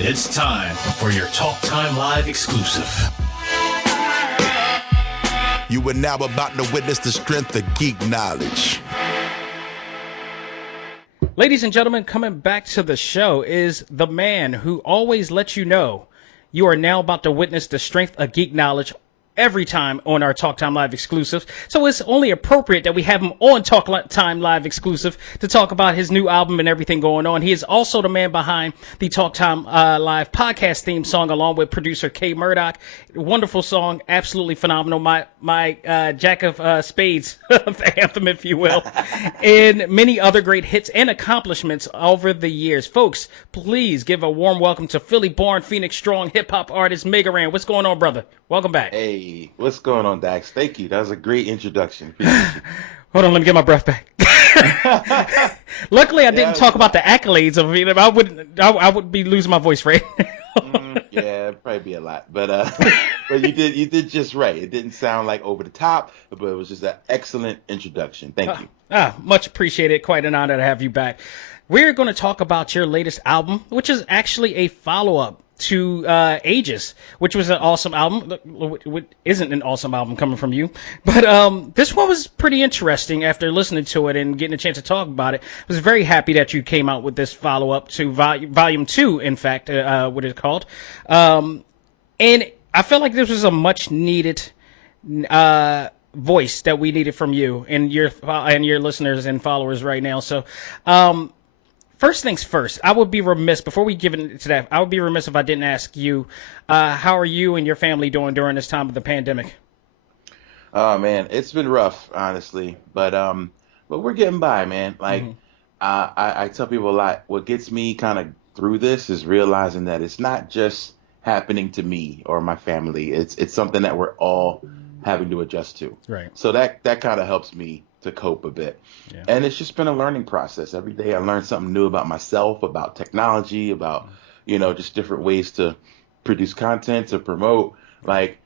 It's time for your Talk Time Live exclusive. You are now about to witness the strength of geek knowledge. Ladies and gentlemen, coming back to the show is the man who always lets you know you are now about to witness the strength of geek knowledge every time on our Talk Time Live exclusive. So it's only appropriate that we have him on Talk Time Live exclusive to talk about his new album and everything going on. He is also the man behind the Talk Time Live podcast theme song, along with producer Kay Murdoch. Wonderful song, absolutely phenomenal. My jack of spades anthem, if you will, and many other great hits and accomplishments over the years. Folks, please give a warm welcome to Philly-born, Phoenix-strong hip-hop artist Megaran. What's going on, brother? Welcome back. Hey, what's going on, Dax? Thank you. That was a great introduction. Hold on, let me get my breath back. Luckily, I didn't talk about the accolades of it. I would be losing my voice, right? Yeah, it'd probably be a lot, but but you did just right. It didn't sound like over the top, but it was just an excellent introduction. Thank you. Much appreciated. Quite an honor to have you back. We're going to talk about your latest album, which is actually a follow-up to Aegis, which was an awesome album. Isn't an awesome album coming from you, but this one was pretty interesting after listening to it and getting a chance to talk about it. I was very happy that you came out with this follow-up to Volume 2, in fact, what it's called. And I felt like this was a much-needed voice that we needed from you and your listeners and followers right now. So first things first, I would be remiss, before we get into that, I would be remiss if I didn't ask you, how are you and your family doing during this time of the pandemic? Oh, man, it's been rough, honestly, but we're getting by, man. Like, I tell people a lot, what gets me kind of through this is realizing that it's not just happening to me or my family. It's something that we're all having to adjust to. Right. So that kind of helps me to cope a bit. Yeah. And it's just been a learning process. Every day I learn something new about myself, about technology, about, just different ways to produce content, to promote. Like,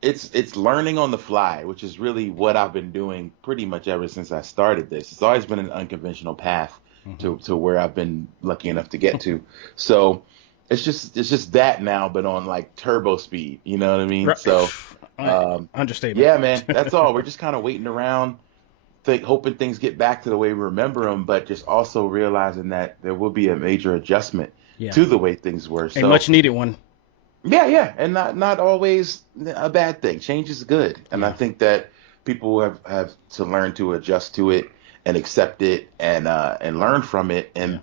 it's learning on the fly, which is really what I've been doing pretty much ever since I started this. It's always been an unconventional path to where I've been lucky enough to get to. So it's just that now, but on like turbo speed, you know what I mean? Right. So understatement. Yeah, man, that's all. We're just kind of waiting around, hoping things get back to the way we remember them, but just also realizing that there will be a major adjustment to the way things were. A much needed one. Yeah, and not always a bad thing. Change is good, and I think that people have to learn to adjust to it and accept it and learn from it and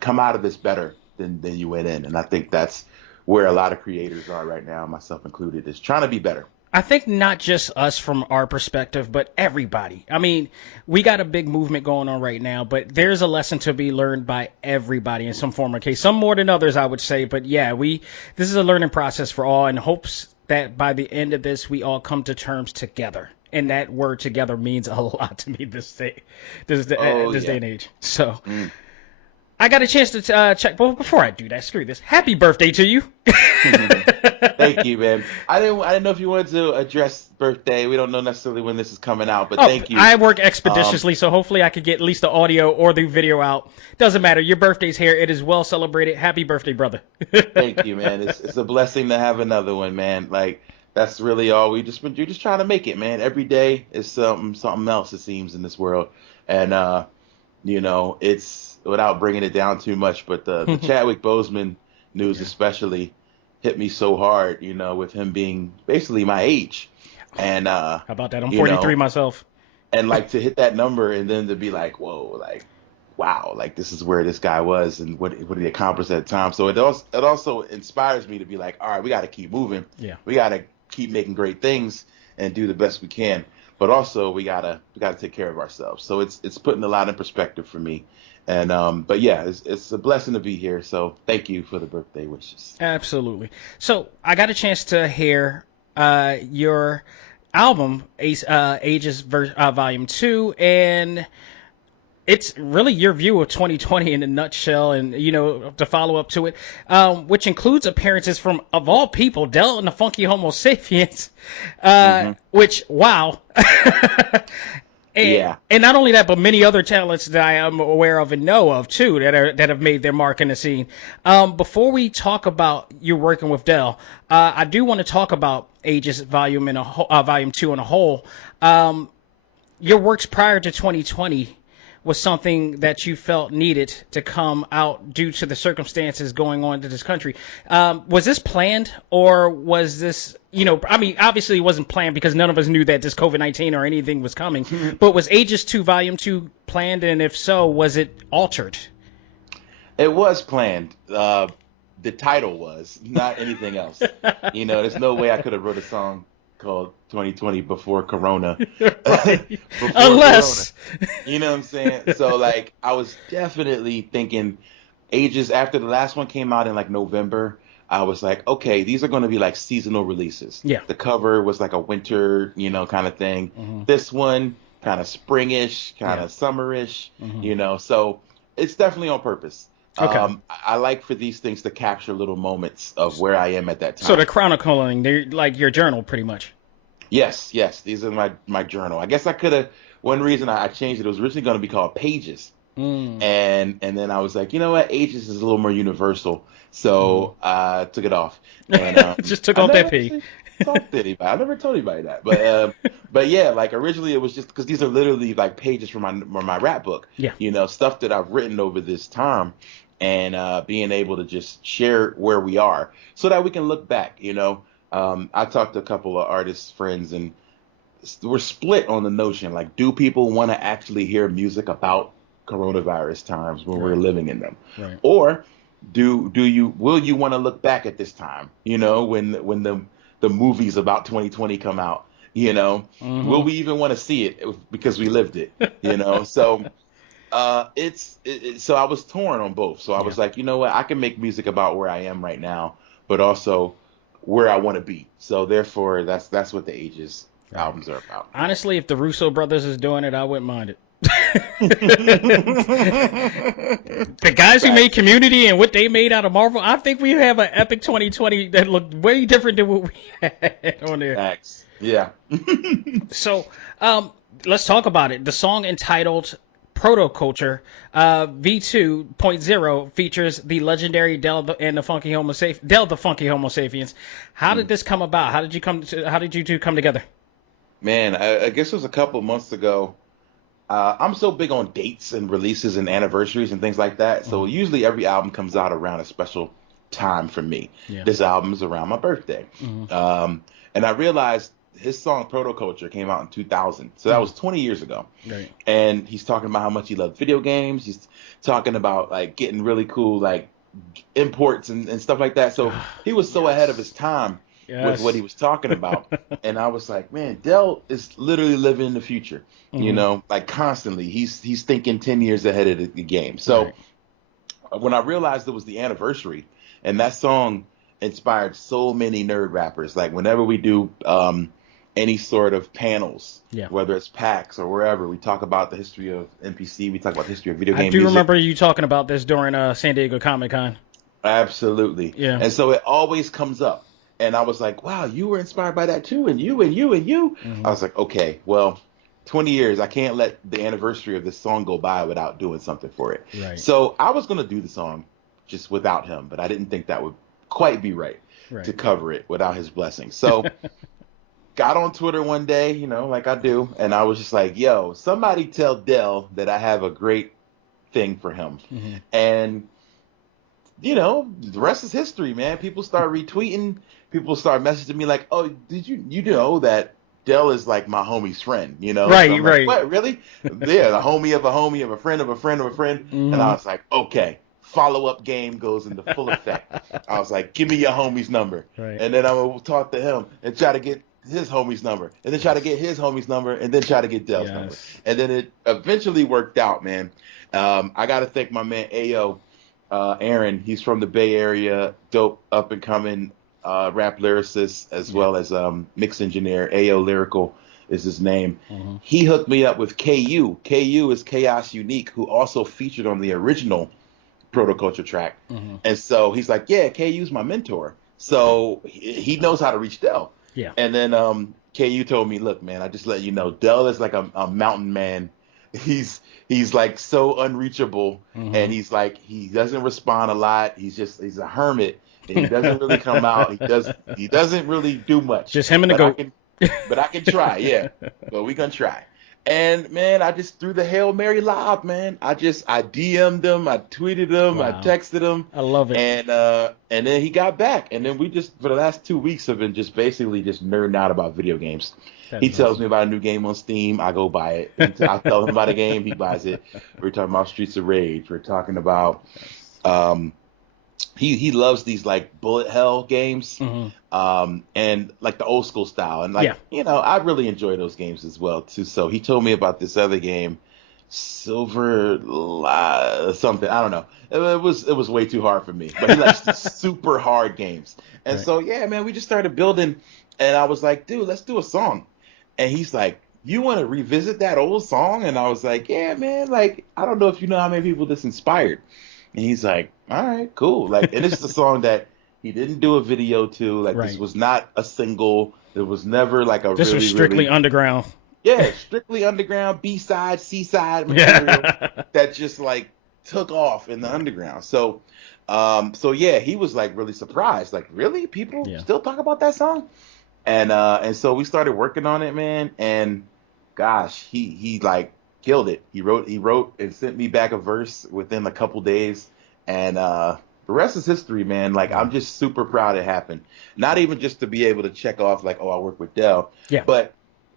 come out of this better than you went in. And I think that's where a lot of creators are right now, myself included, is trying to be better. I think not just us from our perspective, but everybody. I mean, we got a big movement going on right now, but there's a lesson to be learned by everybody in some form or case. Some more than others, I would say. But yeah, this is a learning process for all, in hopes that by the end of this, we all come to terms together. And that word "together" means a lot to me this day and age. So I got a chance to check. Well, before I do that, screw this. Happy birthday to you. Thank you, man. I didn't know if you wanted to address birthday. We don't know necessarily when this is coming out, but thank you. I work expeditiously, so hopefully I could get at least the audio or the video out. Doesn't matter. Your birthday's here. It is well celebrated. Happy birthday, brother. Thank you, man. It's a blessing to have another one, man. Like, that's really all. You're just trying to make it, man. Every day is something else, it seems, in this world. And it's, without bringing it down too much, but the Chadwick Boseman news especially hit me so hard, with him being basically my age. And how about that? I'm 43 myself. And like to hit that number and then to be like, whoa, like, wow, like this is where this guy was and what he accomplished at the time. So it also inspires me to be like, all right, we got to keep moving. Yeah. We got to keep making great things and do the best we can. But also we gotta take care of ourselves. So it's putting a lot in perspective for me. And but yeah, it's a blessing to be here. So thank you for the birthday wishes. Absolutely. So I got a chance to hear your album, Ages Volume 2, and it's really your view of 2020 in a nutshell, and the follow up to it, which includes appearances from, of all people, Del and the Funky Homosaphians, which wow. And not only that, but many other talents that I am aware of and know of too that have made their mark in the scene. Before we talk about you working with Dell, I do want to talk about Aegis Volume 2 in a whole. Your works prior to 2020 was something that you felt needed to come out due to the circumstances going on in this country. Was this planned, or was this, obviously it wasn't planned because none of us knew that this COVID-19 or anything was coming, but was Aegis 2 Volume 2 planned, and if so, was it altered? It was planned. The title was, not anything else. There's no way I could have wrote a song called 2020 before Corona. Right. Before Unless. Corona. You know what I'm saying? So, like, I was definitely thinking Ages, after the last one came out in, like, November, I was like, okay, these are going to be, like, seasonal releases. Yeah. The cover was, like, a winter, kind of thing. Mm-hmm. This one, kind of springish, kind of summerish, So it's definitely on purpose. Okay. I like for these things to capture little moments of where I am at that time. So the chronicling, they're like your journal, pretty much. Yes. These are my journal. I guess I could have. One reason I changed it was originally going to be called Pages, and then I was like, you know what, Ages is a little more universal, so I took it off. And just took off that P. Talked to anybody. I never told anybody that, but yeah, like originally it was just because these are literally like pages from my rap book. Yeah. Stuff that I've written over this time. And being able to just share where we are so that we can look back, I talked to a couple of artist friends and we're split on the notion, like, do people want to actually hear music about coronavirus times when we're living in them? Right. Or will you want to look back at this time, when the movies about 2020 come out, will we even want to see it because we lived it, So so I was torn on both. So I was like, you know what, I can make music about where I am right now, but also where I want to be. So therefore, that's what the Ages albums are about. Honestly, if the Russo brothers is doing it, I wouldn't mind it. The guys who made Community and what they made out of Marvel, I think we have an epic 2020 that looked way different than what we had on there. Facts. Yeah. So let's talk about it. The song entitled Protoculture V2.0 features the legendary Dell and the Funky Homosapiens. How did this come about? How did you two come together? Man, I guess it was a couple months ago. I'm so big on dates and releases and anniversaries and things like that. So usually every album comes out around a special time for me. Yeah. This album is around my birthday. And I realized his song Protoculture came out in 2000. So that was 20 years ago. Right. And he's talking about how much he loved video games. He's talking about like getting really cool like imports and stuff like that. So he was so ahead of his time with what he was talking about. And I was like, man, Dell is literally living in the future, like constantly. He's thinking 10 years ahead of the game. So when I realized it was the anniversary, and that song inspired so many nerd rappers, like whenever we do any sort of panels, whether it's PAX or wherever, we talk about the history of NPC, we talk about the history of video game music. I do remember you talking about this during San Diego Comic-Con. Absolutely. Yeah. And so it always comes up. And I was like, wow, you were inspired by that too, and you, and you, and you. I was like, okay, well, 20 years, I can't let the anniversary of this song go by without doing something for it. Right. So I was going to do the song just without him, but I didn't think that would quite be right to cover it without his blessing. So got on Twitter one day, like I do, and I was just like, yo, somebody tell Dell that I have a great thing for him. And, the rest is history, man. People start retweeting. People start messaging me like, oh, did you know that Dell is like my homie's friend, Right, so I'm right. Like, what, really? Yeah, the homie of a homie of a friend of a friend of a friend. And I was like, okay, follow-up game goes into full effect. I was like, give me your homie's number. Right. And then I would talk to him and try to get his homie's number, and then try to get his homie's number, and then try to get Dell's number. And then it eventually worked out, man. I got to thank my man Ayo, Aaron. He's from the Bay Area, dope up-and-coming rap lyricist, as well as mix engineer. Ayo Lyrical is his name. He hooked me up with KU. KU is Chaos Unique, who also featured on the original Protoculture track. And so he's like, yeah, KU's my mentor. So he knows how to reach Dell. Yeah. And then KU told me, look, man, I just let you know, Dell is like a mountain man. He's like so unreachable, and he's like he doesn't respond a lot. He's a hermit, and he doesn't really come out. He doesn't really do much. Just him and the But I goat. can but I can try, yeah. But we gonna try. And man, I just threw the Hail Mary lob, man. I DM'd him, I tweeted him, I Wow. texted him, I love it. and then he got back. And then we just for the last 2 weeks have been just basically just nerding out about video games. That He is tells awesome. me about a new game on Steam, I go buy it. I tell him about a game, he buys it. We're talking about Streets of Rage. We're talking about um he loves these like bullet hell games, and like the old school style, and like Yeah. I really enjoy those games as well too. So he told me about this other game, something, I don't know. It was way too hard for me, but he likes the super hard games, and Right. so yeah, man, we just started building, and I was like, dude, let's do a song, and he's like, you want to revisit that old song? And I was like, yeah, man, like I don't know if you know how many people this inspired. And he's like, all right, cool. Like, and this is a song that he didn't do a video to. Like, this Right. was not a single. It was never like a This was really, strictly really, underground. yeah, strictly underground B-side, C-side material Yeah. that just like took off in the underground. So yeah, he was like really surprised. Like, really? People Yeah. still talk about that song? And so we started working on it, man. And gosh, he like killed it. He wrote and sent me back a verse within a couple days, and the rest is history, man. Like I'm just super proud it happened. Not even just to be able to check off like, oh, I work with Dell, Yeah. but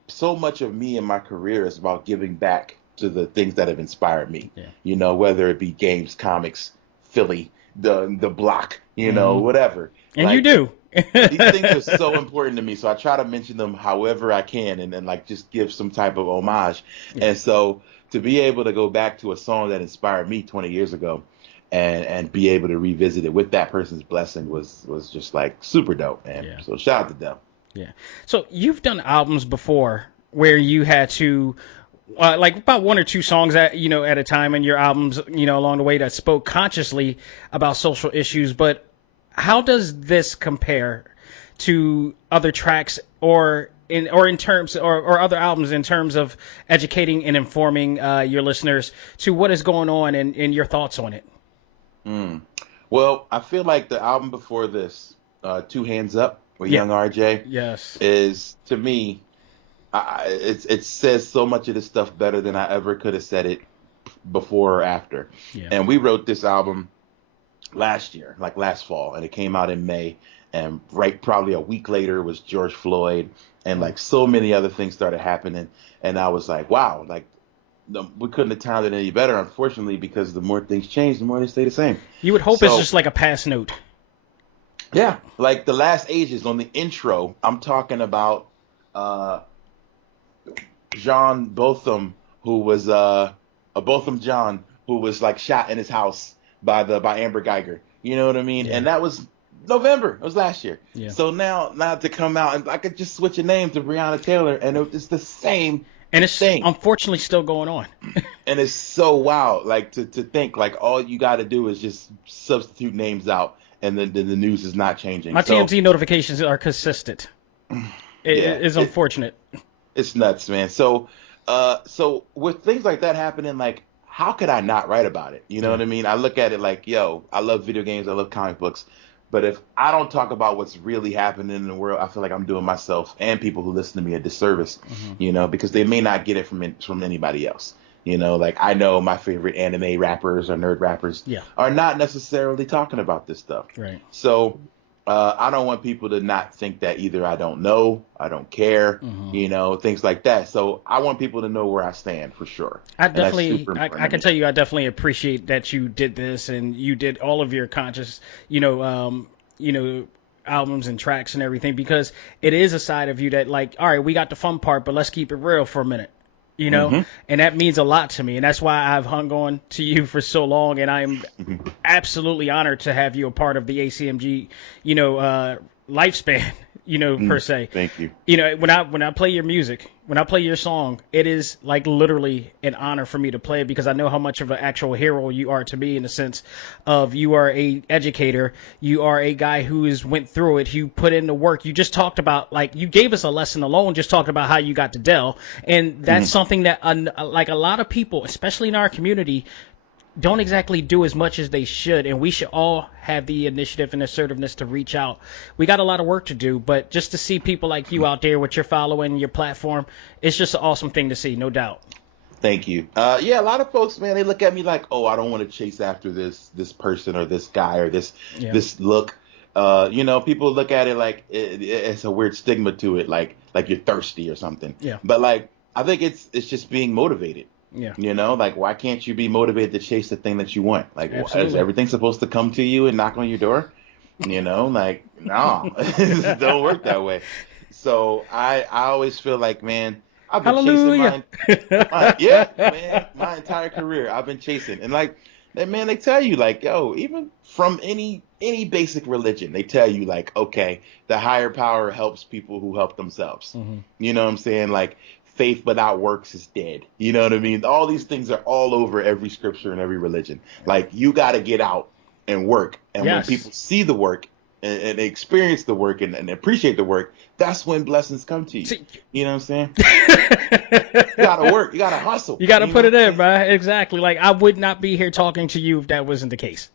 so much of me and my career is about giving back to the things that have inspired me. Yeah. Whether it be games, comics, Philly, the block, whatever. And Like, you do. these things are so important to me, so I try to mention them however I can, and then like just give some type of homage. Yeah. And so to be able to go back to a song that inspired me 20 years ago, and be able to revisit it with that person's blessing was just like super dope, man. Yeah. So shout out to them. Yeah. So you've done albums before where you had to like about one or two songs at a time in your albums, along the way that spoke consciously about social issues. But how does this compare to other tracks or in terms or other albums in terms of educating and informing your listeners to what is going on and your thoughts on it? Well, I feel like the album before this, Two Hands Up with Yeah. Young RJ, Yes. is to me, it says so much of this stuff better than I ever could have said it before or after. Yeah. And we wrote this album last year, like last fall, and it came out in May. And probably a week later was George Floyd, and like so many other things started happening. And I was like, wow, like we couldn't have timed it any better, unfortunately, because the more things change, the more they stay the same. You would hope So- it's just like a pass note. Yeah, like the last Ages on the intro, I'm talking about John Botham, who was Botham John, who was like shot in his house by Amber Geiger. You know what I mean? Yeah. And that was November. It was last year. Yeah. So now to come out, and I could just switch a name to Breonna Taylor, and it's the same. And it's thing. unfortunately still going on. And it's so wild, like to think like all you got to do is just substitute names out, and then the news is not changing. My So- TMZ notifications are consistent. It's unfortunate. It's nuts, man. So with things like that happening, like how could I not write about it? You know what I mean? I look at it like, yo, I love video games, I love comic books, but if I don't talk about what's really happening in the world, I feel like I'm doing myself and people who listen to me a disservice, because they may not get it from anybody else. Like I know my favorite anime rappers or nerd rappers Yeah. are not necessarily talking about this stuff. Right. So I don't want people to not think that either I don't know, I don't care, things like that. So I want people to know where I stand for sure. I And that's definitely, super I important to can me. tell you, I definitely appreciate that you did this and you did all of your conscious, albums and tracks and everything, because it is a side of you that like, all right, we got the fun part, but let's keep it real for a minute, and that means a lot to me. And that's why I've hung on to you for so long. And I'm absolutely honored to have you a part of the A.C.M.G, lifespan, per se. Thank you. When I play your music, when I play your song, it is like literally an honor for me to play it because I know how much of an actual hero you are to me in the sense of you are a educator. You are a guy who has went through it. You put in the work. You just talked about, like, you gave us a lesson alone, just talking about how you got to Dell. And that's something that like a lot of people, especially in our community, don't exactly do as much as they should, and we should all have the initiative and assertiveness to reach out. We got a lot of work to do, but just to see people like you out there with your following, your platform, it's just an awesome thing to see, no doubt. Thank you. Yeah, a lot of folks, man, they look at me like, oh, I don't want to chase after this person or this guy or this look. People look at it like it's a weird stigma to it, like you're thirsty or something. Yeah. But like, I think it's just being motivated. Yeah. Like, why can't you be motivated to chase the thing that you want? Like, Absolutely. is everything supposed to come to you and knock on your door? Like, no, it don't work that way. So I always feel like, man, I've been Hallelujah. chasing my entire career. I've been chasing, and like, man, they tell you, like, yo, even from any basic religion, they tell you, like, okay, the higher power helps people who help themselves. You know what I'm saying? Like, faith without works is dead. You know what I mean? All these things are all over every scripture and every religion. Like, you got to get out and work. And when people see the work and they experience the work and appreciate the work, that's when blessings come to you. You know what I'm saying? You got to work. You got to hustle. You got to put it in, man. Exactly. Like, I would not be here talking to you if that wasn't the case.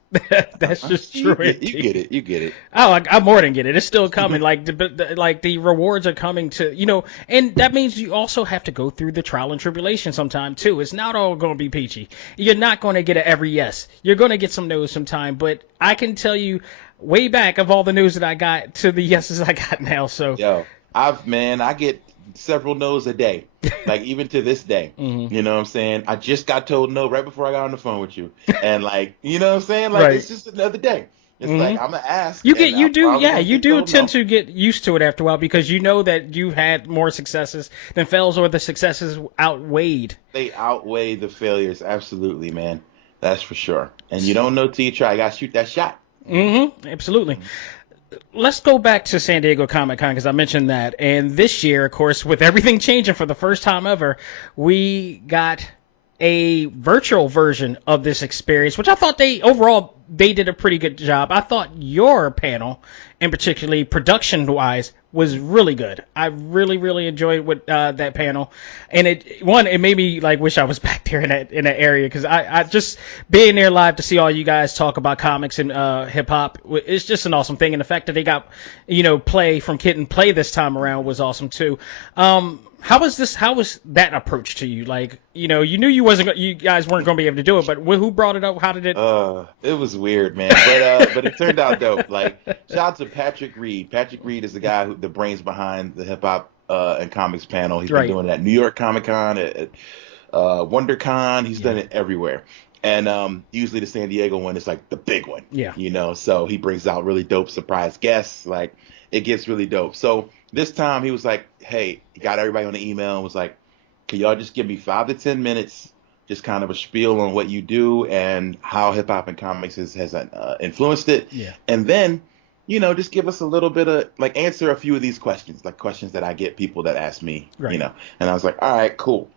That's just true. You get it. Oh, I more than get it. It's still coming. Like the rewards are coming to, and that means you also have to go through the trial and tribulation sometime too. It's not all going to be peachy. You're not going to get every yes. You're going to get some no's sometime. But I can tell you, way back of all the news that I got to the yeses I got now. So I get several no's a day, like even to this day. You know what I'm saying? I just got told no right before I got on the phone with you, and like, you know what I'm saying? Like, it's just another day. It's like, I'm gonna ask. You do tend to get used to it after a while because you know that you had more successes than fails, or the successes outweighed. They outweigh the failures, absolutely, man. That's for sure. And you don't know till you try. I gotta shoot that shot. Absolutely. Let's go back to San Diego Comic-Con because I mentioned that. And this year, of course, with everything changing for the first time ever, we got a virtual version of this experience, which I thought they did a pretty good job. I thought your panel, and particularly production-wise, was really good. I really, really enjoyed that panel, and it made me like wish I was back there in that area because I just being there live to see all you guys talk about comics and hip hop. It's just an awesome thing, and the fact that they got play from Kid and Play this time around was awesome too. How was that approach to you? Like, you knew you guys weren't going to be able to do it, but who brought it up? How did it? It was weird, man, but it turned out dope. Like, shout out to Patrick Reed. Patrick Reed is the guy the brains behind the hip hop and comics panel. He's been doing it at New York Comic Con, at WonderCon. He's done it everywhere. And usually the San Diego one is like the big one. Yeah. So he brings out really dope surprise guests. Like, it gets really dope. So this time he was like, hey, he got everybody on the email and was like, can y'all just give me 5 to 10 minutes, just kind of a spiel on what you do and how hip hop and comics has influenced it. Yeah. And then, just give us a little bit of, like, answer a few of these questions, like questions that I get people that ask me, And I was like, all right, cool.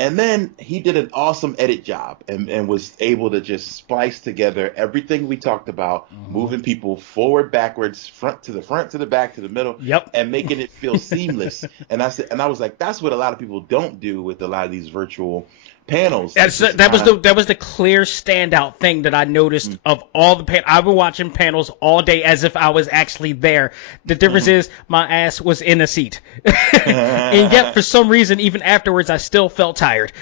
And then he did an awesome edit job and was able to just splice together everything we talked about, moving people forward, backwards, front to the back, to the middle, and making it feel seamless. And I was like, that's what a lot of people don't do with a lot of these virtual panels. That was the clear standout thing that I noticed of all the panels. I've been watching panels all day as if I was actually there. The difference is my ass was in a seat, and yet for some reason, even afterwards, I still felt tired.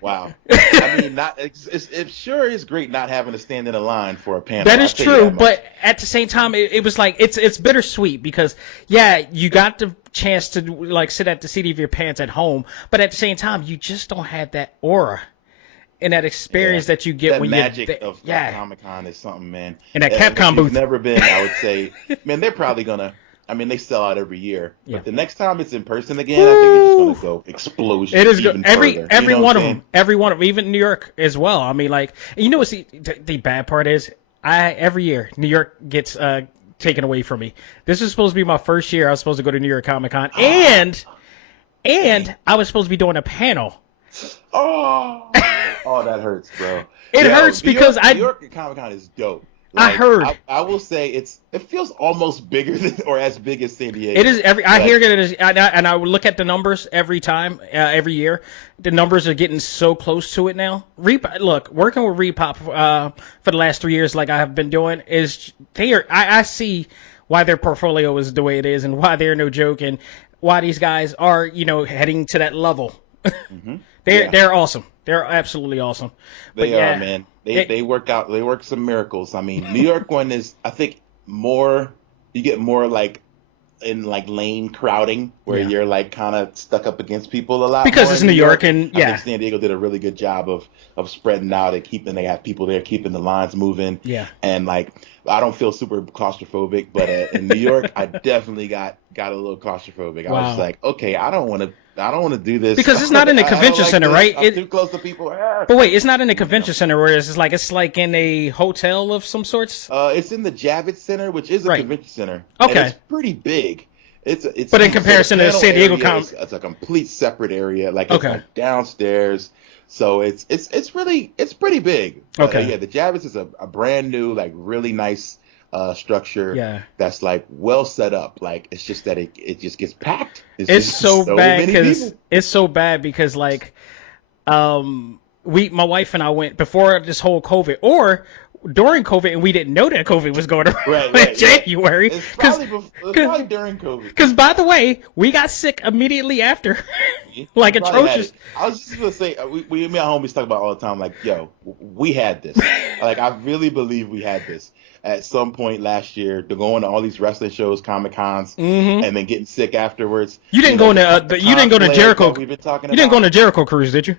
Wow. I mean, it sure is great not having to stand in a line for a panel. That is true, but at the same time, it was like it's bittersweet because you got the chance to like sit at the seat of your pants at home, but at the same time, you just don't have that aura and that experience that you get that when magic of Comic-Con is something, man. And that Capcom booth. Never been, I would say. Man, they're probably gonna. I mean, they sell out every year, but the next time it's in person again, I think it's just gonna go explosion. It is good. Every one of them, even New York as well. I mean, like, what's the bad part is, every year New York gets taken away from me. This is supposed to be my first year. I was supposed to go to New York Comic Con, and And I was supposed to be doing a panel. Oh, that hurts, bro. It hurts because New York Comic Con is dope. I heard. I will say it feels almost bigger than or as big as San Diego. It is I hear that it is, and I would look at the numbers every time, every year. The numbers are getting so close to it now. Look, working with Repop for the last 3 years, like I have been doing, is I see why their portfolio is the way it is, and why they're no joke, and why these guys are heading to that level. Mm-hmm. They're awesome. They're absolutely awesome. They are, man. They work some miracles. I mean, New York one is, I think, you get more like in like lane crowding where you're like kind of stuck up against people a lot because more it's in New York and I think San Diego did a really good job of spreading out and they have people there keeping the lines moving. Yeah. And like I don't feel super claustrophobic, but in New York I definitely got a little claustrophobic. Wow. I was just like, okay, I don't want to do this because it's not in the convention center, right? I'm too close to people. But wait, it's not in the convention center, where it's like in a hotel of some sorts. It's in the Javits Center, which is a convention center. Okay, and it's pretty big. It's but in comparison to San Diego, it's a complete separate area. Like it's like downstairs, so it's pretty big. Okay, yeah, the Javits is a brand new, like really nice structure that's like well set up. Like it's just that it just gets packed. It's so bad because like my wife and I went before this whole COVID or during COVID, and we didn't know that COVID was going around in January. It's probably during COVID. Because by the way, we got sick immediately after, like atrocious. I was just gonna say, me and my homies talk about all the time, like, yo, we had this. Like, I really believe we had this at some point last year. To going to all these wrestling shows, Comic Cons, and then getting sick afterwards. You didn't go to Jericho. We've been talking about. You didn't go on a Jericho Cruise, did you?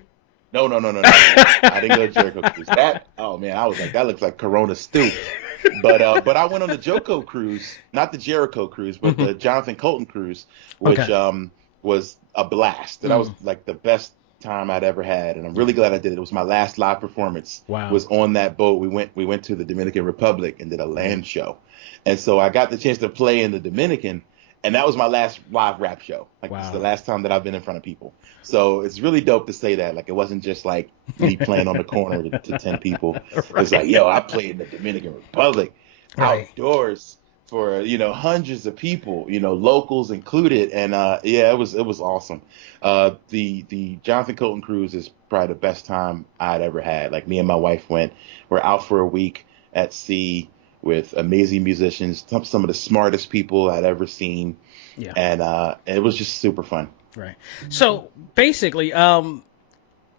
No. I didn't go to Jericho Cruise. Oh man, I was like, that looks like Corona stew. But I went on the Jericho Cruise, not the Jericho Cruise, but the Jonathan Colton Cruise, which was a blast. And that was like the best time I'd ever had, and I'm really glad I did it. It was my last live performance. Wow. Was on that boat. We went to the Dominican Republic and did a land show, and so I got the chance to play in the Dominican. And that was my last live rap show. Like, this is the last time that I've been in front of people. So it's really dope to say that. Like, it wasn't just like me playing on the corner to 10 people. It's like, yo, I played in the Dominican Republic outdoors for, hundreds of people, locals included. And it was awesome. The Jonathan Colton Cruise is probably the best time I'd ever had. Like, me and my wife went. We're out for a week at sea with amazing musicians, some of the smartest people I'd ever seen. Yeah. And it was just super fun. Right. So basically, I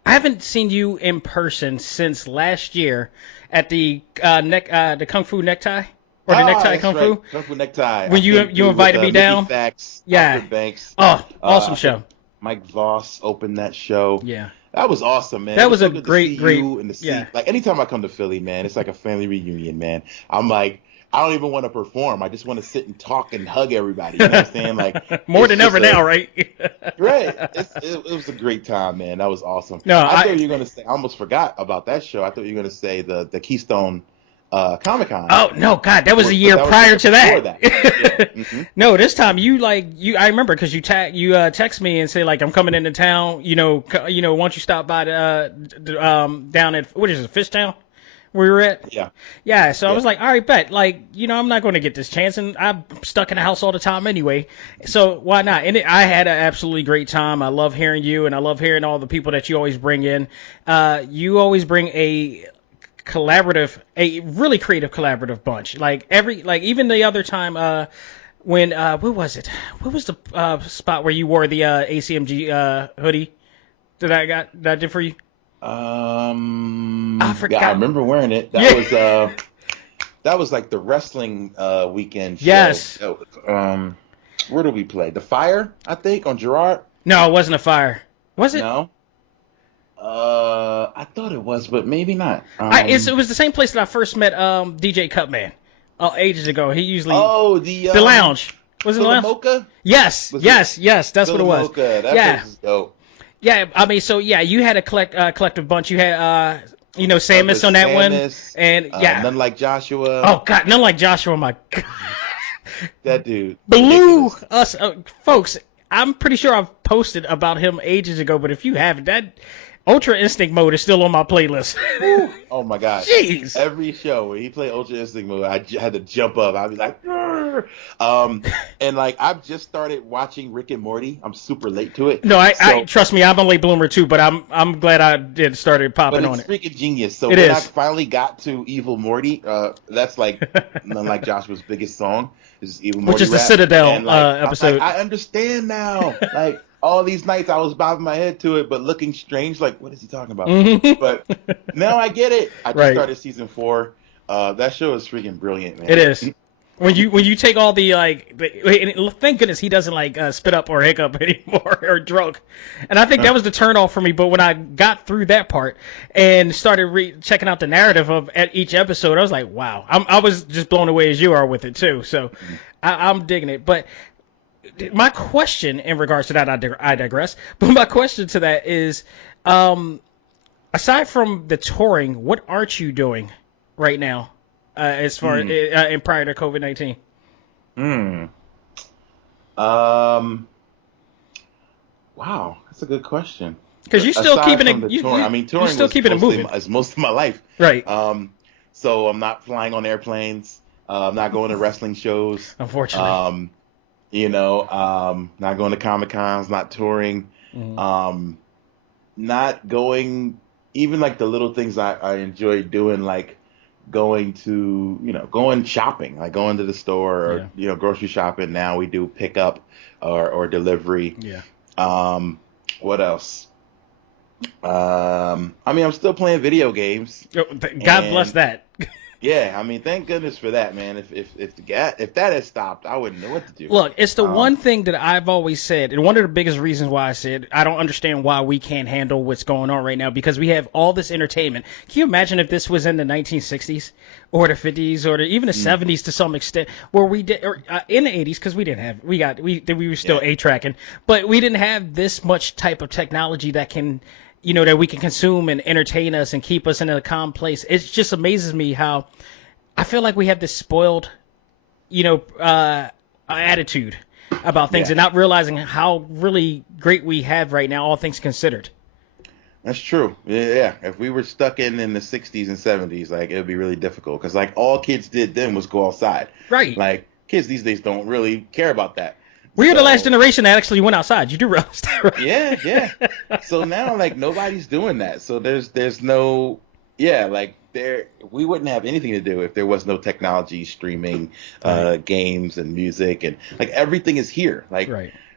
haven't seen you in person since last year at the Kung Fu Necktie. Or the Necktie Kung Fu? Kung Fu Necktie. When you invited me down? Facts, yeah. Banks. Oh, awesome show. Mike Voss opened that show. Yeah. That was awesome, man. That was a great. Like, anytime I come to Philly, man, it's like a family reunion, man. I'm like, I don't even want to perform. I just want to sit and talk and hug everybody. You know what I'm saying? Like, more than ever now, right? Right. It was a great time, man. That was awesome. No, I thought you were gonna say. I almost forgot about that show. I thought you were gonna say the Keystone Comic Con. Oh no, God, that was a year prior to that. Yeah. No, this time I remember because you text me and say like I'm coming into town. Won't you stop by down at what is it, Fishtown, where we were at? Yeah. Yeah. So I was like, all right, bet. Like, I'm not going to get this chance, and I'm stuck in the house all the time anyway. So why not? And I had an absolutely great time. I love hearing you, and I love hearing all the people that you always bring in. You always bring a really creative collaborative bunch. Like even the other time when what was it? What was the spot where you wore the A.C.M.G hoodie that I did for you? I forgot. Yeah, I remember wearing it. That was like the wrestling weekend show. Yes. Where did we play? The Fire, I think, on Girard. No, it wasn't a Fire. Was it? No. I thought it was, but maybe not. It was the same place that I first met DJ Cutman ages ago. He usually the lounge. Was it the lounge? Mocha? Yes, that's what it was. That place is dope. Yeah, I mean, so yeah, you had a collective bunch. You had Samus on that one, and None Like Joshua. Oh God, None Like Joshua, my God. That dude blew us, folks. I'm pretty sure I've posted about him ages ago, but if you haven't, that Ultra Instinct mode is still on my playlist. Oh my God. Jeez. Every show when he played Ultra Instinct mode, had to jump up. I'd be like, "Grr." And like I've just started watching Rick and Morty. I'm super late to it. No, I So, trust me, I'm a late bloomer too, but I'm glad I did started but popping on it's it. freaking genius. So It when I is. finally got to Evil Morty, that's like like Joshua's biggest song is Evil Morty, Which is the rap. Citadel And like I'm episode. like, I understand now. Like all these nights I was bobbing my head to it, but looking strange. Like what is he talking about? Mhm. But now I get it. I just Right. started season 4. That show is freaking brilliant, man. It is. When you take all the thank goodness he doesn't like spit up or hiccup anymore or drunk, and I think that was the turn off for me. But when I got through that part and started checking out the narrative of at each episode, I was like, wow, I was just blown away as you are with it too. So I'm digging it. But my question in regards to that, I digress. But my question to that is, aside from the touring, what aren't you doing right now? As far and prior to COVID-19. Wow, that's a good question. Because you're still Aside keeping from it. the touring, I mean, touring You're still was keeping it mostly moving. is most of my life. Right. So I'm not flying on airplanes. I'm not going to wrestling shows. Unfortunately. Not going to Comic Cons, not touring, not going, even like the little things I enjoy doing, like going to, going shopping, like going to the store or, grocery shopping. Now we do pickup or delivery. Yeah. What else? I mean, I'm still playing video games. God bless that. Yeah, I mean, thank goodness for that, man. If that had stopped, I wouldn't know what to do. Look, it's the one thing that I've always said, and one of the biggest reasons why I said I don't understand why we can't handle what's going on right now, because we have all this entertainment. Can you imagine if this was in the 1960s or the 50s or even the 70s to some extent, where we did, or in the 80s, because we were still A-tracking, but we didn't have this much type of technology that can. That we can consume and entertain us and keep us in a calm place. It just amazes me how I feel like we have this spoiled, attitude about things and not realizing how really great we have right now, all things considered. That's true. Yeah. If we were stuck in the 60s and 70s, like, it would be really difficult because, like, all kids did then was go outside. Right. Like, kids these days don't really care about that. We're the last generation that actually went outside. You do realize that, right? Yeah. So now, like, nobody's doing that. So there's no, like, we wouldn't have anything to do if there was no technology, streaming, games and music, and like everything is here. Like,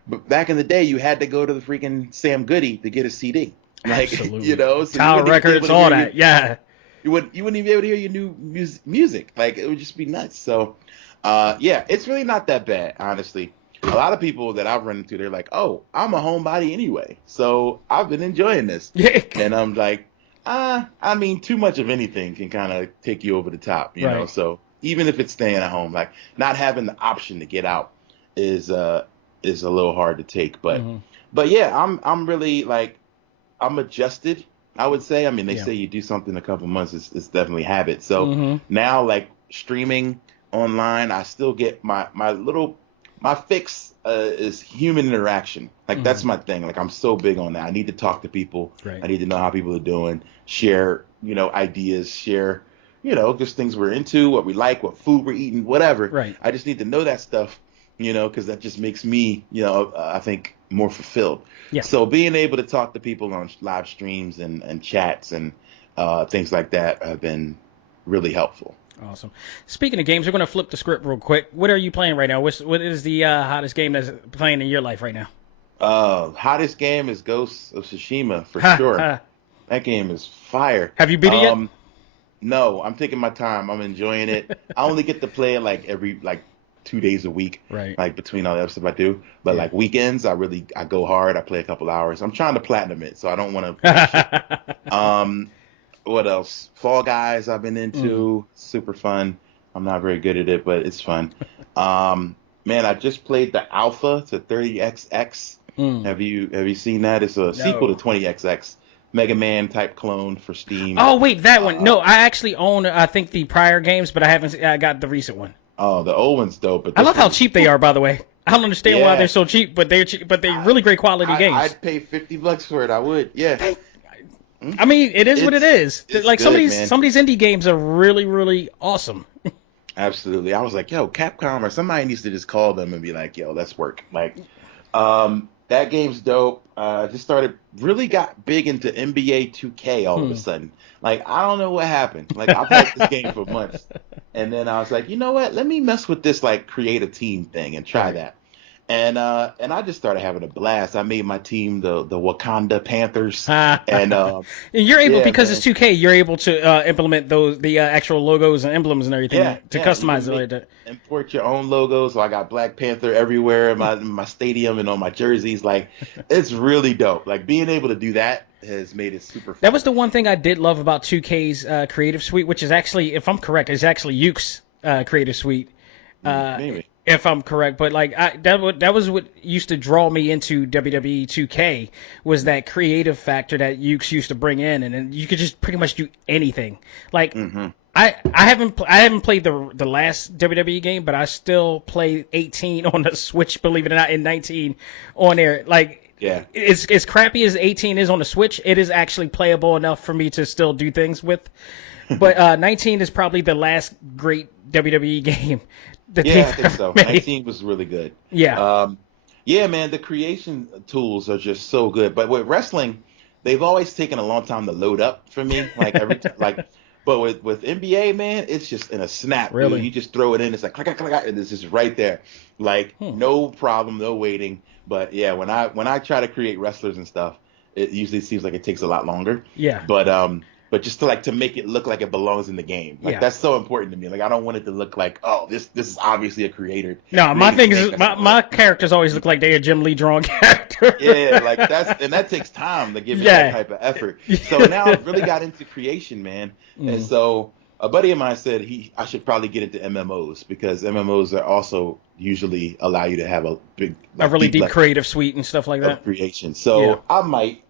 but back in the day, you had to go to the freaking Sam Goody to get a CD. Like, Absolutely. So Tower Records, all that. You wouldn't even be able to hear your new music. Like, it would just be nuts. So, it's really not that bad, honestly. A lot of people that I've run into, they're like, "Oh, I'm a homebody anyway, so I've been enjoying this." And I'm like, I mean, too much of anything can kind of take you over the top, you know. So even if it's staying at home, like not having the option to get out is a little hard to take. But yeah, I'm really like I'm adjusted. I would say. I mean, they say you do something a couple months, it's definitely habit. So now, like streaming online, I still get my fix is human interaction. Like, that's my thing. Like, I'm so big on that. I need to talk to people. I need to know how people are doing, share, ideas, share, just things we're into, what we like, what food we're eating, whatever. I just need to know that stuff, because that just makes me, I think more fulfilled. So being able to talk to people on live streams and chats and things like that have been really helpful. Awesome. Speaking of games, we're going to flip the script real quick. What are you playing right now? What is the hottest game that's playing in your life right now? Hottest game is Ghost of Tsushima for sure. That game is fire. Have you beat it yet? No, I'm taking my time. I'm enjoying it. I only get to play it like every 2 days a week, like between all the other stuff I do. But like weekends, I go hard. I play a couple hours. I'm trying to platinum it, so I don't want to. What else? Fall Guys I've been into. Super fun. I'm not very good at it, but it's fun. Man, I just played the alpha to 30XX. Have you seen that? It's a sequel to 20XX. Mega Man type clone for Steam. Oh, wait, that one. No, I actually own, I think, the prior games, but I haven't got the recent one. Oh, the old one's dope. But I this love how one's- cheap they are, by the way. I don't understand why Yeah. they're so cheap, but they're cheap, but they're really great quality games. I'd pay $50 for it. I would. Yeah. I mean, it is what it is. It's Like good, man. some of these indie games are really, really awesome. Absolutely. I was like, yo, Capcom or somebody needs to just call them and be like, yo, let's work. Like, that game's dope. Just really got big into NBA 2K all of a sudden. Like, I don't know what happened. Like, I've had this game for months. And then I was like, you know what? Let me mess with this, like, create a team thing and try that. And I just started having a blast. I made my team the Wakanda Panthers. And you're able, because man. it's 2K, you're able to implement the actual logos and emblems and everything to customize it like that. Import your own logo. So I got Black Panther everywhere in my stadium and on my jerseys. Like, it's really dope. Like, being able to do that has made it super fun. That was the one thing I did love about 2K's Creative Suite, which is actually, if I'm correct, is actually Yuke's Creative Suite. Maybe. If I'm correct, but like that was what used to draw me into WWE 2K, was that creative factor that Ukes used to bring in, and then you could just pretty much do anything. Like I haven't played the last WWE game, but I still play 18 on the Switch, believe it or not, and 19 on there. Like, yeah, as crappy as 18 is on the Switch, it is actually playable enough for me to still do things with. But 19 is probably the last great WWE game. I think so. 19 was really good. Yeah. Yeah, man, the creation tools are just so good. But with wrestling, they've always taken a long time to load up for me. Like every time, but with NBA, man, it's just in a snap. Really? Dude. You just throw it in, it's like clack, clack, clack, and it's just right there. Like no problem, no waiting. But yeah, when I try to create wrestlers and stuff, it usually seems like it takes a lot longer. Yeah. But just to make it look like it belongs in the game. Like that's so important to me. Like I don't want it to look like, oh, this is obviously a creator. No, my thing is my characters always look like they're a Jim Lee drawn character. Yeah, like that takes time to give you that type of effort. So now I've really got into creation, man. And so a buddy of mine said I should probably get into MMOs, because MMOs are also usually allow you to have a really deep creative suite and stuff like that. Creation. So I might.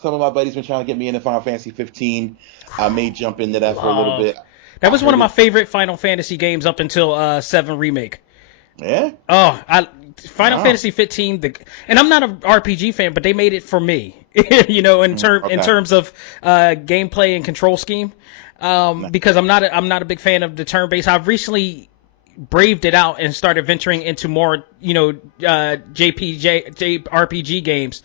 Some of my buddies been trying to get me into Final Fantasy 15. I may jump into that for a little bit. That was one of my favorite Final Fantasy games up until 7 Remake. Yeah. Oh, Final Fantasy 15. And I'm not an RPG fan, but they made it for me. You know, in terms of gameplay and control scheme. Because I'm not a big fan of the turn-based. I've recently braved it out and started venturing into more, JRPG games,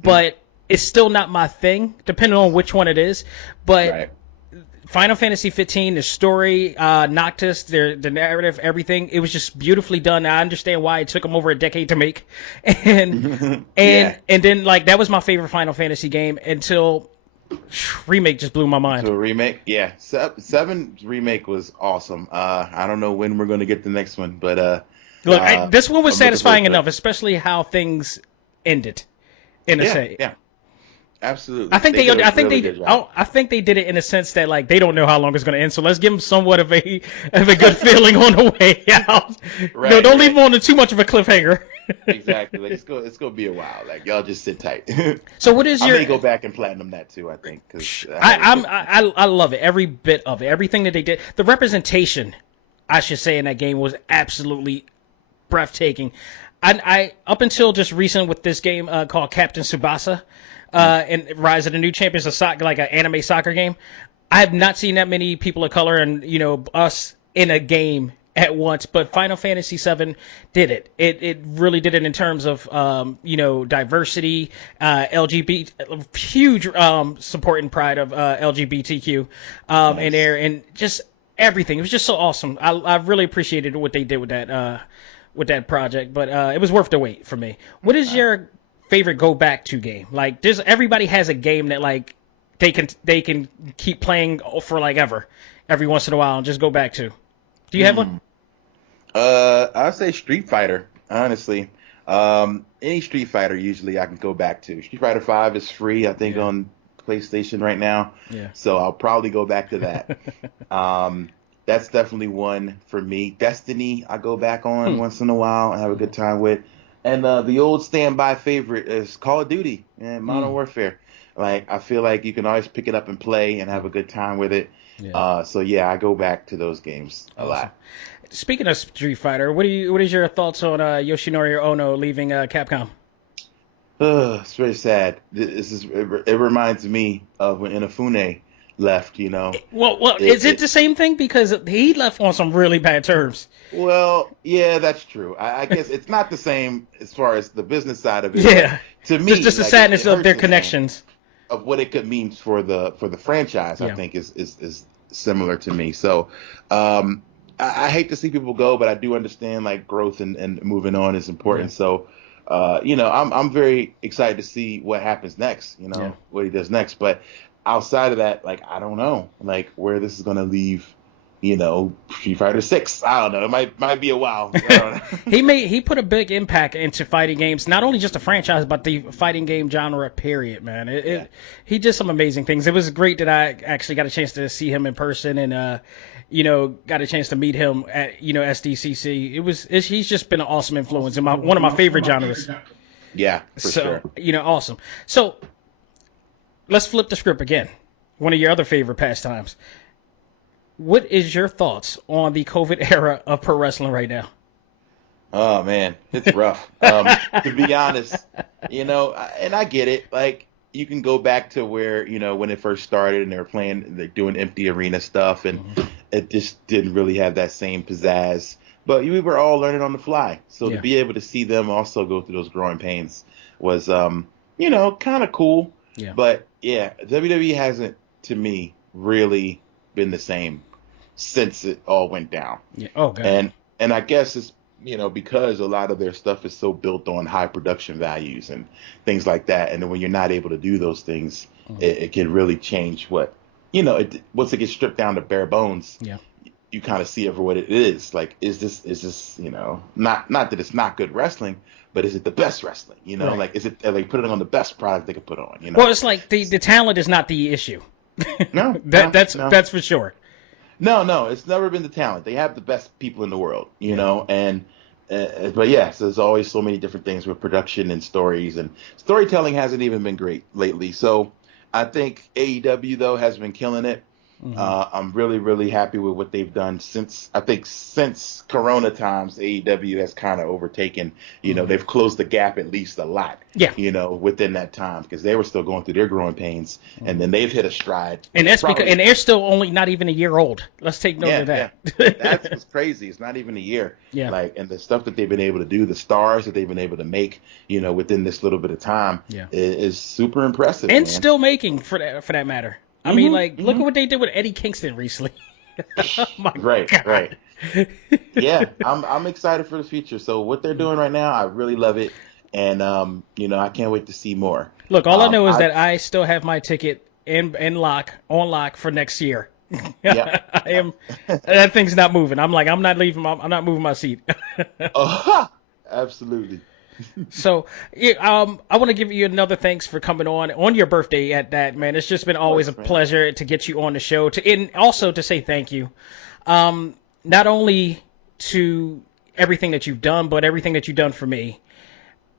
but it's still not my thing, depending on which one it is. But Final Fantasy 15, the story, Noctis, the narrative, everything, it was just beautifully done. I understand why it took them over a decade to make, and then like that was my favorite Final Fantasy game until Remake just blew my mind. So Remake, 7 Remake was awesome. I don't know when we're going to get the next one, but look, this one was satisfying enough, especially how things ended. In a say, absolutely. I think I think they did it in a sense that like they don't know how long it's going to end, so let's give them somewhat of a good feeling on the way out. No, don't leave them on too much of a cliffhanger. Exactly. Like it's going to be a while. Like y'all just sit tight. So what is your? I may go back and platinum that too. I think because I love it, every bit of it, everything that they did. The representation, I should say, in that game was absolutely breathtaking. I up until just recent with this game called Captain Tsubasa, and Rise of the New Champions, like an anime soccer game. I have not seen that many people of color and us in a game at once. But Final Fantasy VII did it. It really did it in terms of diversity, LGBT, huge support and pride of LGBTQ in there, and just everything. It was just so awesome. I really appreciated what they did with that project, but it was worth the wait for me. What is your favorite go back to game? Like, everybody has a game that like they can keep playing for like every once in a while and just go back to. Do you have one? I'd say Street Fighter, honestly. Any Street Fighter usually I can go back to. Street Fighter 5 is free, I think, on PlayStation right now. Yeah. So I'll probably go back to that. That's definitely one for me. Destiny, I go back on once in a while and have a good time with. And the old standby favorite is Call of Duty and Modern Warfare. Like, I feel like you can always pick it up and play and have a good time with it. Yeah. So yeah, I go back to those games a Awesome. lot. Speaking of Street Fighter, what is your thoughts on Yoshinori Ono leaving Capcom? It's very sad. It reminds me of when Inafune left. Well, It, is it it the same thing? Because he left on some really bad terms. Well, yeah, that's true. I guess it's not the same as far as the business side of it, but Yeah, to just me, the like it sadness of hurts their the same connections. of what it could mean for the franchise. I Yeah, think is similar to me. So, um, I hate to see people go, but I do understand like growth and moving on is yeah, important. So, I'm very excited to see what happens next. yeah. What he does next, but outside of that, like I don't know, like where this is gonna leave. Street Fighter 6. I don't know. It might be a while. I don't know. He put a big impact into fighting games, not only just the franchise, but the fighting game genre. Period, man. Yeah. He did some amazing things. It was great that I actually got a chance to see him in person and got a chance to meet him at SDCC. He's just been an awesome influence in one of my favorite genres. Yeah, for So sure. awesome. So let's flip the script again. One of your other favorite pastimes. What is your thoughts on the COVID era of pro wrestling right now? Oh man, it's rough. To be honest, and I get it. Like you can go back to where when it first started and they're doing empty arena stuff, and it just didn't really have that same pizzazz. But we were all learning on the fly, so to Yeah, be able to see them also go through those growing pains was, kind of cool. yeah, But yeah, WWE hasn't, to me, really been the same since it all went down. yeah. Oh God. And I guess it's because a lot of their stuff is so built on high production values and things like that. And then when you're not able to do those things, it can really change once it gets stripped down to bare bones, Yeah. you kind of see it for what it is. Like, is this not that it's not good wrestling, but is it the best wrestling? Right. Like, is it, are they putting on the best product they could put on? Well, it's like the talent is not the issue. No, That's no. that's for sure. No, it's never been the talent. They have the best people in the world, Yeah. and but yes, there's always so many different things with production and stories, and storytelling hasn't even been great lately. So I think AEW though has been killing it. Hmm. I'm really, really happy with what they've done since Corona times. AEW has kind of overtaken. They've closed the gap at least a lot. Yeah. Within that time because they were still going through their growing pains, and then they've hit a stride. And that's Probably, because they're still only not even a year old. Let's take note of that. yeah. That's what's crazy. It's not even a year. Yeah. Like, and the stuff that they've been able to do, the stars that they've been able to make, within this little bit of time, Yeah. is super impressive. And Man. still making for that matter. I mean, like, look at what they did with Eddie Kingston recently. Oh my Right, God. right. Yeah, I'm excited for the future. So what they're doing right now, I really love it, and I can't wait to see more. Look, all I know is I that I still have my ticket on lock for next year. Yeah. I am. That thing's not moving. I'm not leaving. I'm not moving my seat. Absolutely. So, yeah, I want to give you another thanks for coming on your birthday at that, man. It's just been always a man. pleasure to get you on the show and also to say thank you. Not only to everything that you've done, but everything that you've done for me.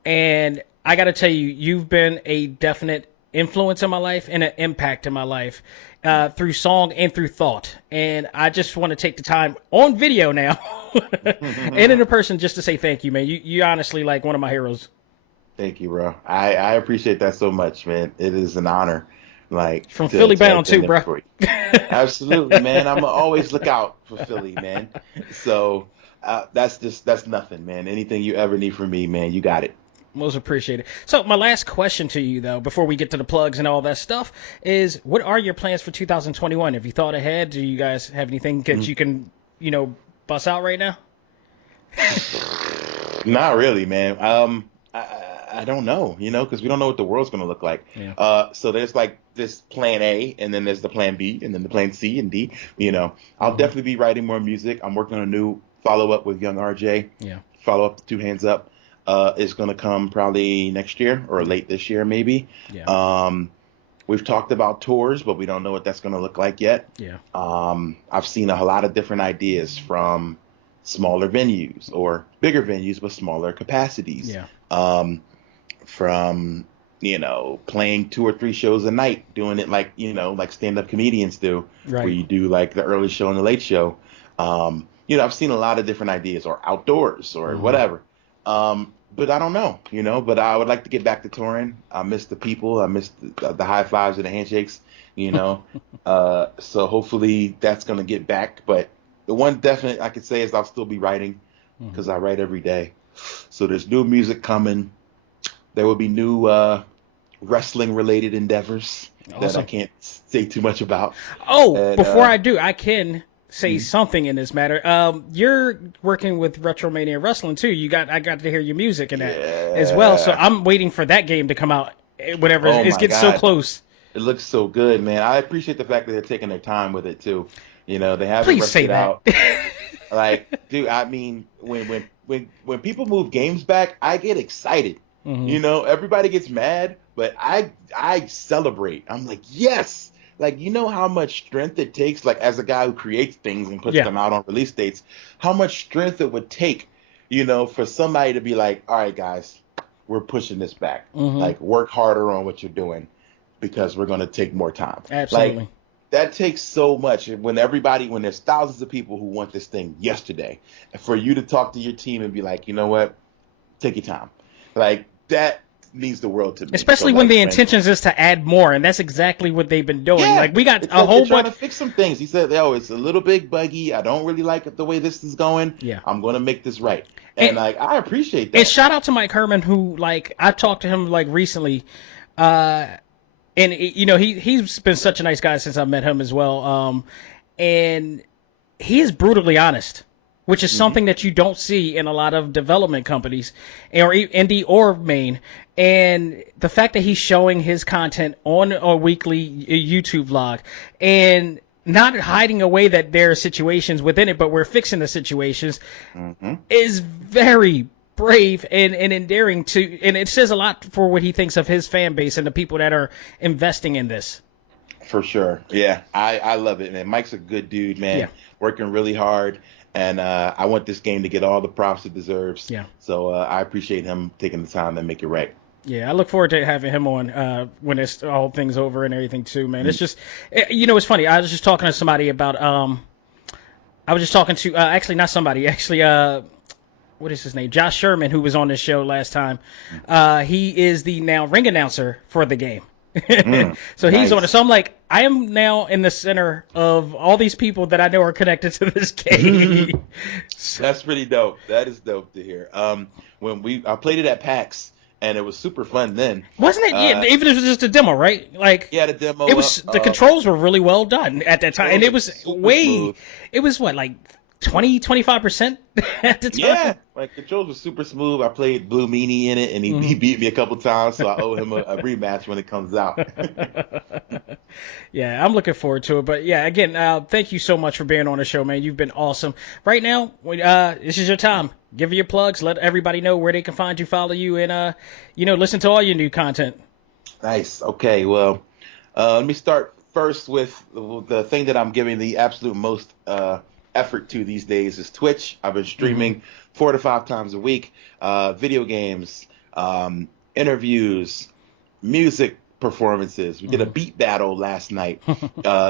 And I got to tell you, you've been a definite influence in my life and an impact in my life through song and through thought. And I just want to take the time on video now and in person just to say thank you, man. You honestly like one of my heroes. Thank you, bro. I appreciate that so much, man. It is an honor. Like From to, Philly to have bound too, done bro. that for you. Absolutely, man. I'm always look out for Philly, man. So that's nothing, man. Anything you ever need from me, man, you got it. Most appreciated. So my last question to you, though, before we get to the plugs and all that stuff, is what are your plans for 2021? Have you thought ahead? Do you guys have anything that you can, bust out right now? Not really, man. I don't know, because we don't know what the world's going to look like. Yeah. So there's like this plan A, and then there's the plan B, and then the plan C and D. I'll definitely be writing more music. I'm working on a new follow up with Young RJ. Yeah. Follow up to Two Hands Up. Is going to come probably next year or late this year, maybe. Yeah. We've talked about tours, but we don't know what that's going to look like yet. Yeah. I've seen a lot of different ideas from smaller venues or bigger venues with smaller capacities. Yeah. From playing 2 or 3 shows a night, doing it like, like stand-up comedians do, where Right. you do like the early show and the late show. I've seen a lot of different ideas, or outdoors or Hmm. whatever. But I don't know, but I would like to get back to touring. I miss the people. I miss the high fives and the handshakes, you know. So hopefully that's going to get back. But the one definite I could say is I'll still be writing, because I write every day. So there's new music coming. There will be new wrestling related endeavors that I Awesome. can't say too much about. Oh, And before I do, I can say mm, something in this matter. You're working with Retromania Wrestling too. I got to hear your music in that as well. So yeah. I'm waiting for that game to come out. Whatever, Oh it's my getting so God. close. It looks so good, man. I appreciate the fact that they're taking their time with it too. They haven't Please rushed say it that. out. Like, dude, I mean, when people move games back, I get excited. Hmm. Everybody gets mad, but I celebrate. I'm like, yes. Like, how much strength it takes, like as a guy who creates things and puts Yeah. them out on release dates, how much strength it would take, for somebody to be like, all right, guys, we're pushing this back. Hmm. Like, work harder on what you're doing because we're going to take more time. Like, Absolutely. that takes so much. When there's thousands of people who want this thing yesterday, and for you to talk to your team and be like, you know what, take your time. Like, that means the world to me. So Especially when like the when intentions is to add more, and that's exactly what they've been doing. yeah, Like we got it's a like they're whole trying bunch. to fix some things. He said, "Oh, it's a little bit buggy. I don't really like it the way this is going. Yeah. I'm gonna make this right." And And like, I appreciate and that. shout out to Mike Herman, who like I talked to him like recently, uh, and he's been such a nice guy since I met him as well. And he is brutally honest, which is Hmm. something that you don't see in a lot of development companies, or indie or main. And the fact that he's showing his content on a weekly YouTube vlog and not hiding away that there are situations within it, but we're fixing the situations Hmm. is very brave and endearing to, and it says a lot for what he thinks of his fan base and the people that are investing in this. For sure. Yeah, I love it, man. Mike's a good dude, Yeah, man. Working really hard, and I want this game to get all the props it deserves. yeah. So I appreciate him taking the time to make it right. Yeah, I look forward to having him on when it's all things over and everything too, man. It's Mm. just, it's funny. I was just talking to somebody about, I was just talking to, actually not somebody, actually, what is his name? Josh Sherman, who was on this show last time. He is the now ring announcer for the game. Mm. So he's on it. Nice. So I'm like, I am now in the center of all these people that I know are connected to this game. That's pretty dope. That is dope to hear. When I played it at PAX, and it was super fun then. Wasn't it? Yeah, Uh, even if it was just a demo, right? Like, he had a demo it up. was, the controls were really well done at that time, and Controls it are was super way. smooth. It was what, like 25% at the Yeah, time. like controls were super smooth. I played Blue Meanie in it, and he Mhm. beat me a couple times, so I owe him a rematch when it comes out. Yeah, I'm looking forward to it. But yeah, again, thank you so much for being on the show, man. You've been awesome. Right now, this is your time. Give your plugs. Let everybody know where they can find you, follow you, and listen to all your new content. Nice. Okay. Well, let me start first with the thing that I'm giving the absolute most effort to these days is Twitch. I've been Hmm. streaming 4 to 5 times a week, video games, interviews, music performances. We did a Hmm. beat battle last night.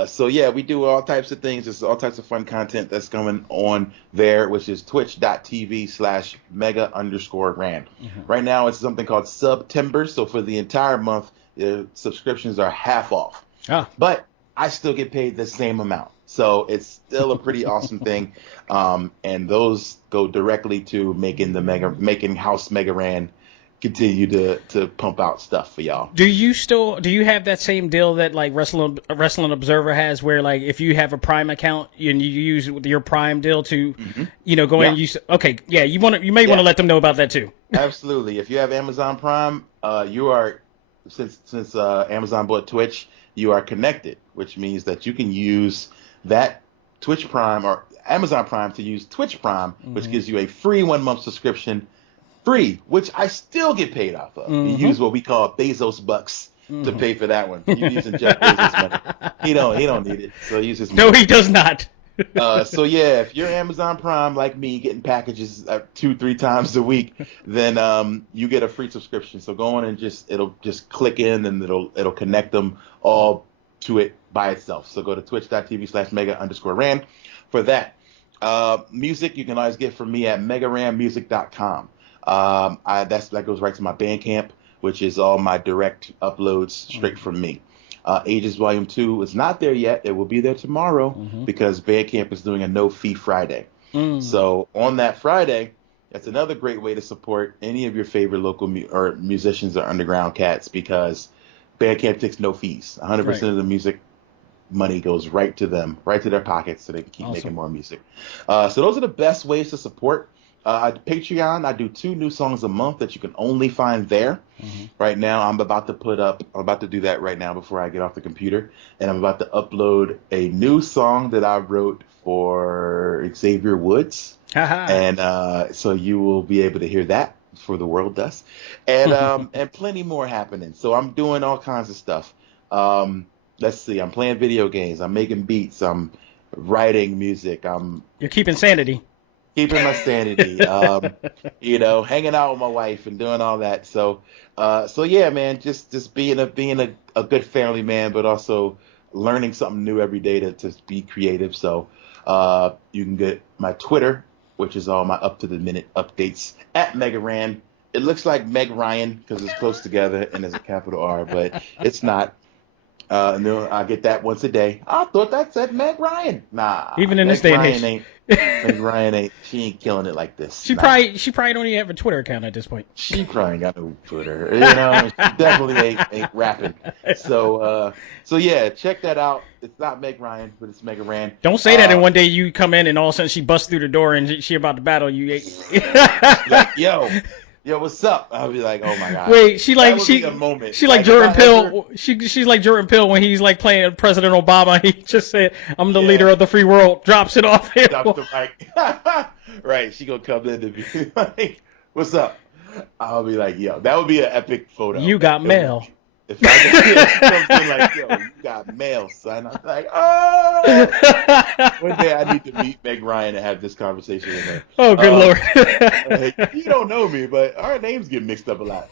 So yeah, we do all types of things. There's all types of fun content that's going on there, which is twitch.tv/mega_ran. Right now, it's something called September. So for the entire month, the subscriptions are half off, Ah, but I still get paid the same amount. So it's still a pretty awesome thing. And those go directly to making House Mega Ran continue to pump out stuff for y'all. do you have that same deal that like Wrestling Observer has, where like if you have a Prime account and you use your Prime deal to, Hmm. go in Yeah, and use? Okay, yeah, you may want to yeah, let them know about that too. absolutely. If you have Amazon Prime, you are since Amazon bought Twitch, you are connected, which means that you can use that Twitch Prime or Amazon Prime to use Twitch Prime, which Hmm. gives you a free 1 month subscription, free, which I still get paid off of. You Hmm. use what we call Bezos bucks to Hmm. pay for that one. You're using Jeff Bezos money. He don't need it, so he uses No, mine. he does not. So yeah, if you're Amazon Prime like me, getting packages 2-3 times a week, then you get a free subscription. So go on and it'll just click in and it'll connect them all to it by itself. So go to twitch.tv/mega_ran for that. Music you can always get from me at megaranmusic.com. That goes right to my Bandcamp, which is all my direct uploads straight from me. AGES Vol.2 is not there yet. It will be there tomorrow because Bandcamp is doing a no-fee Friday. So on that Friday, that's another great way to support any of your favorite local musicians or underground cats, because Bandcamp takes no fees. 100% of the music money goes right to them, right to their pockets, so they can keep making more music. So those are the best ways to support. Patreon, I do 2 new songs a month that you can only find there. Right now, I'm about to do that right now before I get off the computer, and I'm about to upload a new song that I wrote for Xavier Woods, and so you will be able to hear that before the world does, and and plenty more happening. So I'm doing all kinds of stuff. Let's see, I'm playing video games, I'm making beats, I'm writing music, You're keeping sanity. Keeping my sanity, hanging out with my wife and doing all that. So yeah, man, just being a good family man, but also learning something new every day to be creative. So you can get my Twitter, which is all my up to the minute updates at Megaran. It looks like Meg Ryan because it's close together and there's a capital R, but it's not. And then I get that once a day. I thought that said Meg Ryan. Nah. Even in this day and age. Meg Ryan ain't. She ain't killing it like this. She probably don't even have a Twitter account at this point. She probably ain't got no Twitter. She definitely ain't rapping. So yeah, check that out. It's not Meg Ryan, but it's Mega Ran. Don't say that and one day you come in and all of a sudden she busts through the door and she about to battle you. Like, yo, what's up? I'll be like, oh my god. Wait, she like Jordan Peele. She's like Jordan Peele when he's like playing President Obama. He just said, "I'm the leader of the free world." Drops it off him. Drops the mic. Right, she gonna come in and be like, "What's up?" I'll be like, "Yo, that would be an epic photo." You got mail. If I get something like, "Yo, you got mail, son," I'm like, "Oh!" One day I need to meet Meg Ryan and have this conversation with her. Oh, good Lord! You don't know me, but our names get mixed up a lot.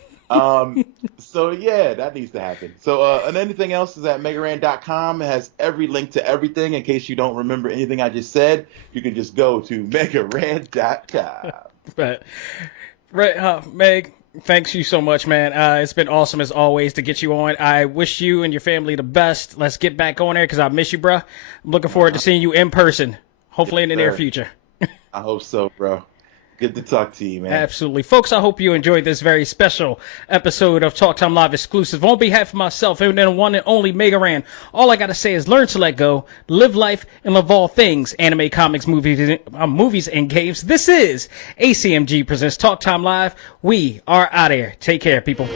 So yeah, that needs to happen. So and anything else is at megaran.com. It has every link to everything. In case you don't remember anything I just said, you can just go to megaran.com. Right, Meg. Thanks you so much, man. It's been awesome as always to get you on. I wish you and your family the best. Let's get back on there because I miss you, bro. I'm looking forward to seeing you in person, hopefully in the near future. I hope so, bro. Good to talk to you, man. Absolutely. Folks, I hope you enjoyed this very special episode of Talk Time Live Exclusive. On behalf of myself and the one and only Mega Ran, all I got to say is learn to let go, live life, and love all things anime, comics, movies, and games. This is A.C.M.G. presents Talk Time Live. We are out of here. Take care, people.